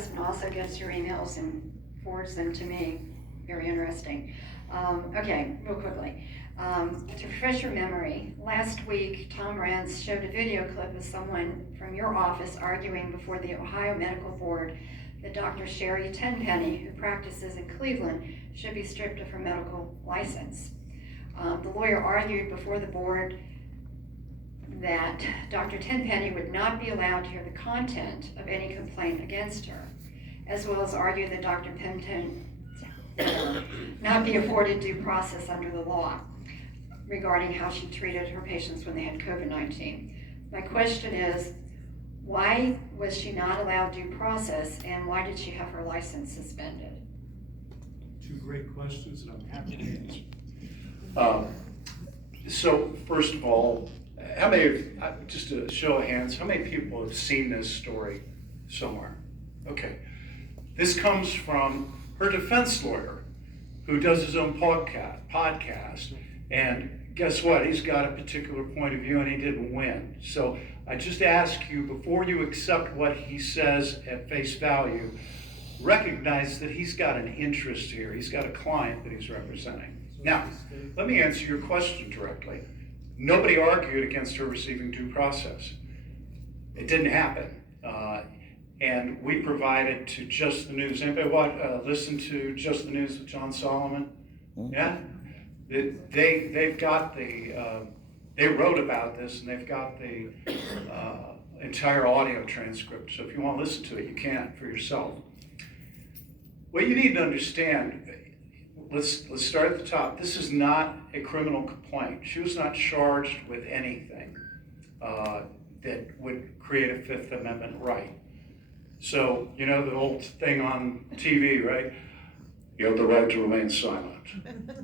husband also gets your emails and forwards them to me. Very interesting. Okay, real quickly. To refresh your memory, last week Tom Rance showed a video clip of someone from your office arguing before the Ohio Medical Board that Dr. Sherry Tenpenny, who practices in Cleveland, should be stripped of her medical license. The lawyer argued before the board that Dr. Tenpenny would not be allowed to hear the content of any complaint against her, as well as argued that Dr. Tenpenny not be afforded due process under the law regarding how she treated her patients when they had COVID-19. My question is, why was she not allowed due process, and why did she have her license suspended? Two great questions, and I'm happy to answer. So first of all, how many, just a show of hands, how many people have seen this story somewhere? Okay. This comes from her defense lawyer, who does his own podcast, and guess what? He's got a particular point of view, and he didn't win. So I just ask you, before you accept what he says at face value, recognize that he's got an interest here. He's got a client that he's representing. Now, let me answer your question directly. Nobody argued against her receiving due process. It didn't happen. And we provided to Just the News. Anybody listen to Just the News with John Solomon? Yeah? They've got the, they wrote about this, and they've got the entire audio transcript. So if you want to listen to it, you can for yourself. What you need to understand, let's start at the top. This is not a criminal complaint. She was not charged with anything that would create a Fifth Amendment right. So, you know the old thing on TV, right? You have the right to remain silent.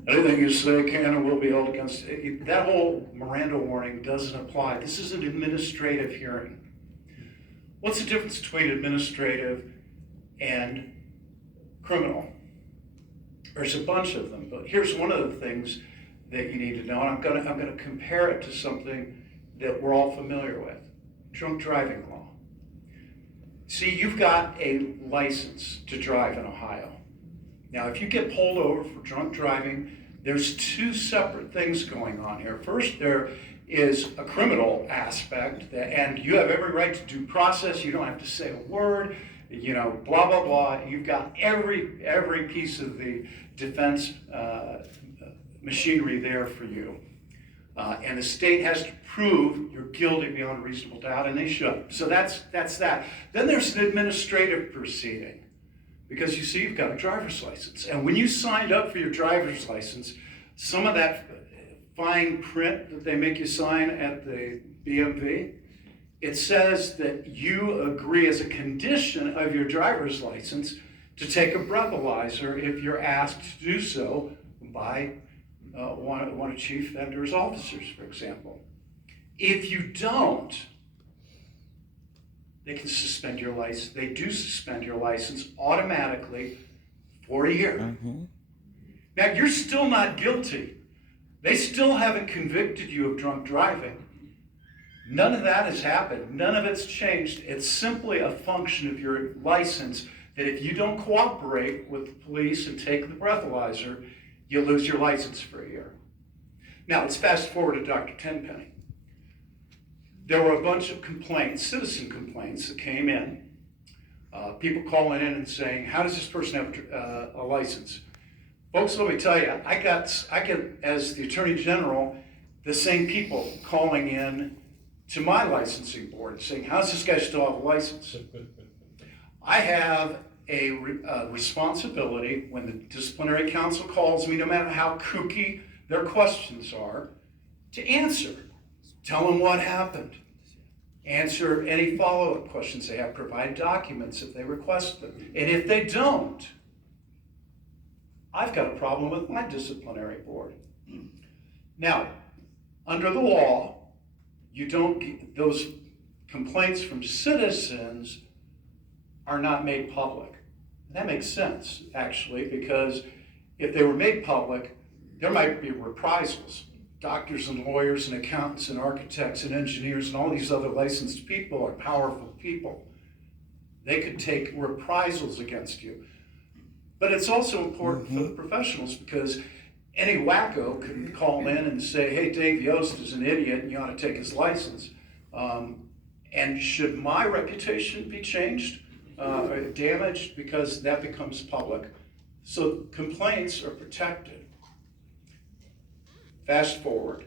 Anything you say can and will be held against it. That whole Miranda warning doesn't apply. This is an administrative hearing. What's the difference between administrative and criminal? There's a bunch of them, but here's one of the things that you need to know, and I'm gonna compare it to something that we're all familiar with: drunk driving law. See, you've got a license to drive in Ohio. Now, if you get pulled over for drunk driving, there's two separate things going on here. First, there is a criminal aspect, and you have every right to due process. You don't have to say a word, you know, blah, blah, blah. You've got every piece of the defense machinery there for you. And the state has to prove you're guilty beyond reasonable doubt, and they should. So that's that. Then there's an administrative proceeding, because you see you've got a driver's license. And when you signed up for your driver's license, some of that fine print that they make you sign at the BMV, it says that you agree as a condition of your driver's license to take a breathalyzer if you're asked to do so by one of Chief Vendor's officers, for example. If you don't, they can suspend your license. They do suspend your license automatically for a year. Mm-hmm. Now, you're still not guilty. They still haven't convicted you of drunk driving. None of that has happened. None of it's changed. It's simply a function of your license that if you don't cooperate with the police and take the breathalyzer, you lose your license for a year. Now, let's fast forward to Dr. Tenpenny. There were a bunch of complaints, citizen complaints, that came in. People calling in and saying, how does this person have a license? Folks, let me tell you, I get, as the Attorney General, the same people calling in to my licensing board saying, how does this guy still have a license? I have a responsibility when the disciplinary council calls me, no matter how kooky their questions are, to answer. Tell them what happened. Answer any follow-up questions they have. Provide documents if they request them. And if they don't, I've got a problem with my disciplinary board. Now, under the law, you don't get those complaints from citizens are not made public. And that makes sense, actually, because if they were made public, there might be reprisals. Doctors and lawyers and accountants and architects and engineers and all these other licensed people are powerful people. They could take reprisals against you. But it's also important for the professionals because any wacko can call in and say, hey, Dave Yost is an idiot and you ought to take his license. And should my reputation be changed or damaged because that becomes public? So complaints are protected. Fast forward,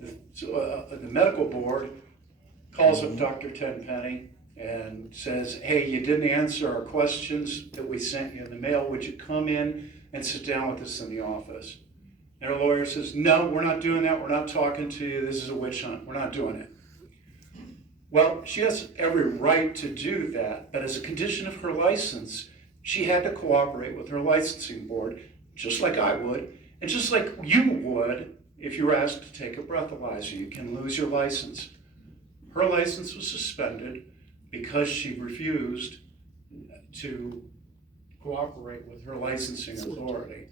the medical board calls up Dr. Tenpenny and says, hey, you didn't answer our questions that we sent you in the mail. Would you come in and sit down with us in the office? And her lawyer says, no, we're not doing that. We're not talking to you. This is a witch hunt. We're not doing it. Well, she has every right to do that, but as a condition of her license, she had to cooperate with her licensing board, just like I would, and just like you would if you were asked to take a breathalyzer. You can lose your license. Her license was suspended because she refused to cooperate with her licensing authority.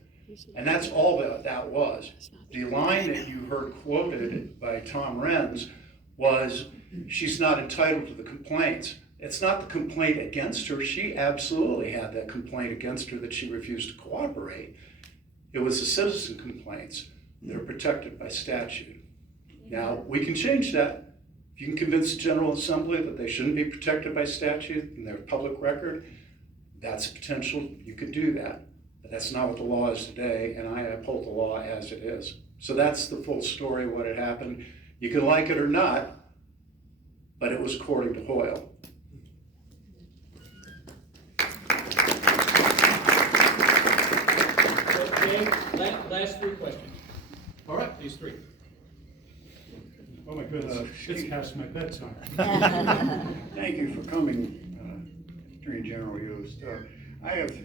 And that's all that was. The line that you heard quoted by Tom Renz was, she's not entitled to the complaints. It's not the complaint against her. She absolutely had that complaint against her that she refused to cooperate. It was the citizen complaints that are protected by statute. Now, we can change that. If you can convince the General Assembly that they shouldn't be protected by statute and they're public record, that's a potential, you could do that. But that's not what the law is today, and I uphold the law as it is. So that's the full story of what had happened. You can like it or not, but it was according to Hoyle. Okay, last three questions. All right, these three. Oh my goodness, it's past my bedtime. Thank you for coming, Attorney General Yost. I have